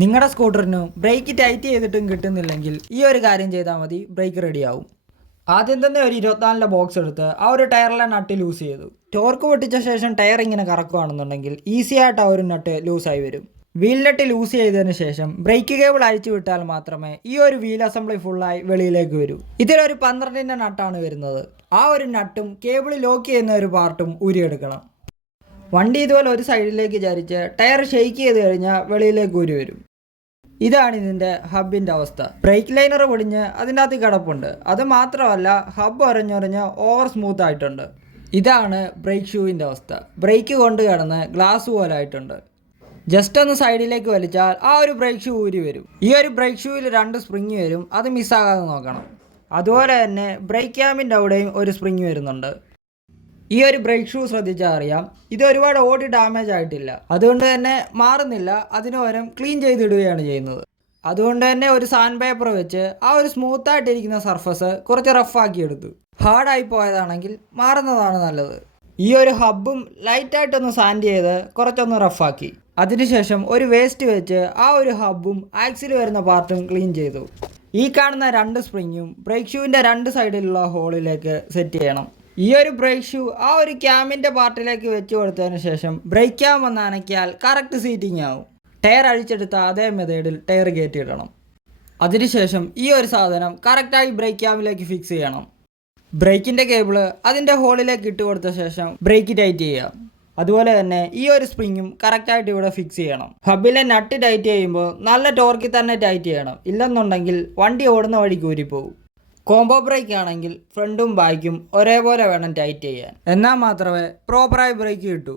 നിങ്ങളുടെ സ്കൂട്ടറിന് break tight ചെയ്തിട്ടും കിട്ടുന്നില്ലെങ്കിൽ ഈ ഒരു കാര്യം ചെയ്താൽ മതി, ബ്രേക്ക് റെഡിയാവും. ആദ്യം തന്നെ ഒരു 24ന്റെ ബോക്സ് എടുത്ത് ആ ഒരു ടയറിലെ നട്ട് ലൂസ് ചെയ്തു. ടോർക്ക് പൊട്ടിച്ച ശേഷം ടയർ ഇങ്ങനെ കറക്കുകയാണെന്നുണ്ടെങ്കിൽ ഈസി ആയിട്ട് ആ ഒരു നട്ട് ലൂസായി വരും. വീൽ നട്ട് ലൂസ് ചെയ്തതിന് ശേഷം ബ്രേക്ക് കേബിൾ അഴിച്ചു വിട്ടാൽ മാത്രമേ ഈ ഒരു വീൽ അസംബ്ലി ഫുള്ളായി വെളിയിലേക്ക് വരൂ. ഇതിലൊരു 12ന്റെ നട്ടാണ് വരുന്നത്. ആ ഒരു നട്ടും കേബിൾ ലോക്ക് ചെയ്യുന്ന ഒരു പാർട്ടും ഊരിയെടുക്കണം. വണ്ടി ഇതുപോലെ ഒരു സൈഡിലേക്ക് ചരിച്ച് ടയർ ഷെയ്ക്ക് ചെയ്ത് കഴിഞ്ഞാൽ വെളിയിലേക്ക് ഊരി വരും. ഇതാണ് ഇതിൻ്റെ ഹബിൻ്റെ അവസ്ഥ. ബ്രേക്ക് ലൈനർ പൊടിഞ്ഞ് അതിൻ്റെ അകത്ത് കിടപ്പുണ്ട്. അത് മാത്രമല്ല ഹബ് ഒരഞ്ഞൊരഞ്ഞ് ഓവർ സ്മൂത്ത് ആയിട്ടുണ്ട്. ഇതാണ് ബ്രേക്ക് ഷൂവിൻ്റെ അവസ്ഥ. ബ്രേക്ക് കൊണ്ട് കിടന്ന് ഗ്ലാസ് പോലെ ആയിട്ടുണ്ട്. ജസ്റ്റ് ഒന്ന് സൈഡിലേക്ക് വലിച്ചാൽ ആ ഒരു ബ്രേക്ക് ഷൂ ഊരി വരും. ഈ ഒരു ബ്രേക്ക് ഷൂവിൽ 2 സ്പ്രിങ് വരും. അത് മിസ്സാകാതെ നോക്കണം. അതുപോലെ തന്നെ ബ്രേക്ക് ക്യാമിൻ്റെ അവിടെയും ഒരു സ്പ്രിങ് വരുന്നുണ്ട്. ഈ ഒരു ബ്രേക്ക് ഷൂ ശ്രദ്ധിച്ചാൽ അറിയാം, ഇത് ഒരുപാട് ഓടി ഡാമേജ് ആയിട്ടില്ല. അതുകൊണ്ട് തന്നെ മാറുന്നില്ല, അതിന് പകരം ക്ലീൻ ചെയ്തിടുകയാണ് ചെയ്യുന്നത്. അതുകൊണ്ട് തന്നെ ഒരു സാൻഡ് പേപ്പർ വെച്ച് ആ ഒരു സ്മൂത്തായിട്ടിരിക്കുന്ന സർഫസ് കുറച്ച് റഫാക്കി എടുത്തു. ഹാർഡായി പോയതാണെങ്കിൽ മാറുന്നതാണ് നല്ലത്. ഈ ഒരു ഹബ്ബും ലൈറ്റായിട്ടൊന്ന് സാൻഡ് ചെയ്ത് കുറച്ചൊന്ന് റഫാക്കി. അതിനുശേഷം ഒരു വേസ്റ്റ് വെച്ച് ആ ഒരു ഹബ്ബും ആക്സിൽ വരുന്ന പാർട്ടും ക്ലീൻ ചെയ്തു. ഈ കാണുന്ന 2 സ്പ്രിങ്ങും ബ്രേക്ക് ഷൂവിൻ്റെ 2 സൈഡിലുള്ള ഹോളിലേക്ക് സെറ്റ് ചെയ്യണം. ഈ ഒരു ബ്രേക്ക് ഷൂ ആ ഒരു ക്യാമിൻ്റെ പാർട്ടിലേക്ക് വെച്ച് കൊടുത്തതിന് ശേഷം ബ്രേക്ക് ക്യാം ഒന്ന് അനക്കിയാൽ കറക്റ്റ് സീറ്റിംഗ് ആവും. ടയർ അഴിച്ചെടുത്ത അതേ മെത്തേഡിൽ ടയർ കയറ്റിയിടണം. അതിനുശേഷം ഈ ഒരു സാധനം കറക്റ്റായി ബ്രേക്ക് ക്യാമിലേക്ക് ഫിക്സ് ചെയ്യണം. ബ്രേക്കിൻ്റെ കേബിള് അതിൻ്റെ ഹോളിലേക്ക് ഇട്ട് കൊടുത്ത ശേഷം ബ്രേക്ക് ടൈറ്റ് ചെയ്യുക. അതുപോലെ തന്നെ ഈ ഒരു സ്പ്രിങ്ങും കറക്റ്റായിട്ട് ഇവിടെ ഫിക്സ് ചെയ്യണം. ഹബിലെ നട്ട് ടൈറ്റ് ചെയ്യുമ്പോൾ നല്ല ടോർക്കിൽ തന്നെ ടൈറ്റ് ചെയ്യണം. ഇല്ലെന്നുണ്ടെങ്കിൽ വണ്ടി ഓടുന്ന വഴിക്ക് ഊരിപ്പോകും. കോംബോ ബ്രേക്ക് ആണെങ്കിൽ ഫ്രണ്ടും ബാക്കും ഒരേപോലെ വേണം ടൈറ്റ് ചെയ്യാൻ. എന്നാൽ മാത്രമേ പ്രോപ്പറായി ബ്രേക്ക് കിട്ടൂ.